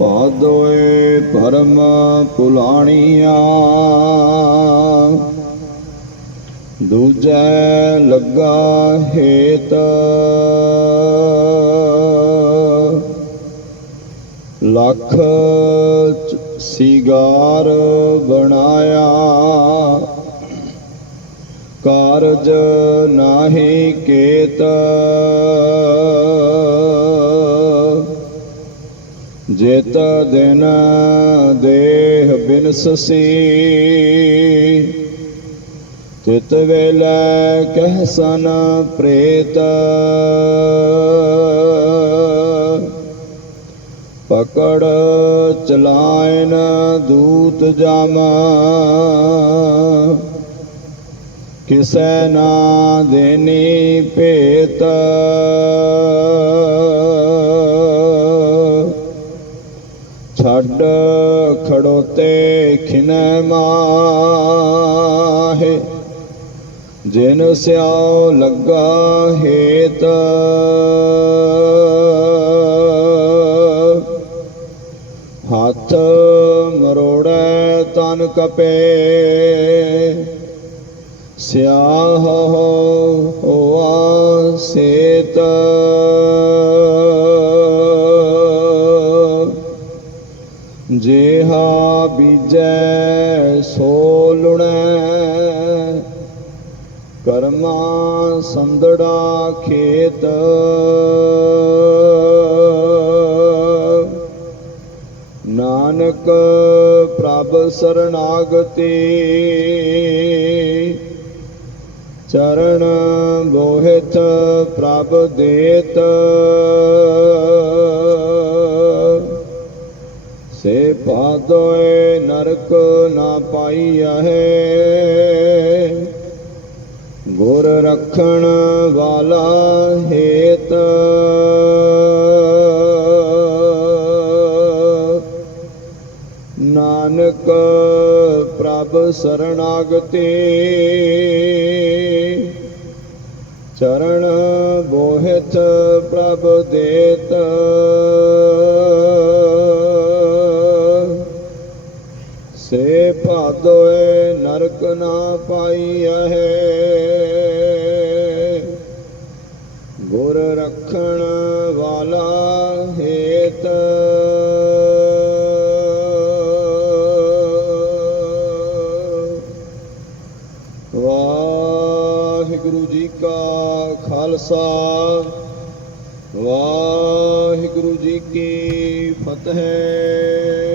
ਪਾਦੋਏ ਪਰਮ ਪੁਲਾਣੀਆਂ। ਦੂਜੈ ਲੱਗਾ ਹੇਤ। ਲੱਖ ਸਿਗਾਰ ਬਣਾਇਆ। ਕਾਰਜ ਨਾਹੀ ਕੇਤ। ਜੇਤ ਦਿਨ ਦੇਹ ਬਿਨਸਸੀ, ਤਿਤ ਵੇਲੇ ਕਹਿ ਸਨ ਪ੍ਰੇਤ, ਪਕੜ ਚਲਾਇਨ ਦੂਤ ਜਾਮਾ, ਕਿਸੈ ਨਾ ਦੇਨੀ ਭੇਤ। ਖੜੋਤੇ ਖਿਨ ਮਾਹੇ। ਜਿਨ ਸਿਆਉ ਲੱਗਾ ਹੇਤ। ਹੱਥ ਮਰੋੜੈ ਤਨ ਕਪੇ। ਸਿਆਹ ਹੋਆ ਜੇਹਾ ਬੀਜੈ ਸੋ ਲੁਣੈ। ਕਰਮਾ ਸੰਦੜਾ ਖੇਤ। ਨਾਨਕ ਪ੍ਰਭ ਸਰਣਾਗਤੀ ਚਰਨ ਬੋਹਿਤ ਪ੍ਰਭ ਦੇਤ। ਸੇ ਪਾਦੋਏ ਨਰਕ ਨਾ ਪਾਈਐ। ਗੁਰ ਰਖਣ ਵਾਲਾ ਹੇਤ। ਨਾਨਕ ਪ੍ਰਭ ਸਰਣਾਗਤੀ। ਚਰਨ ਬੋਹਿਤ ਪ੍ਰਭ ਦੇਤ। ਸੇ ਭਾਦੋਏ ਨਰਕ ਨਾ ਪਾਈ ਹੈ ਗੁਰ ਰੱਖਣ ਵਾਲਾ ਹੇਤ। ਵਾਹਿਗੁਰੂ ਜੀ ਕਾ ਖਾਲਸਾ। ਵਾਹਿਗੁਰੂ ਜੀ ਕੀ ਫਤਿਹ।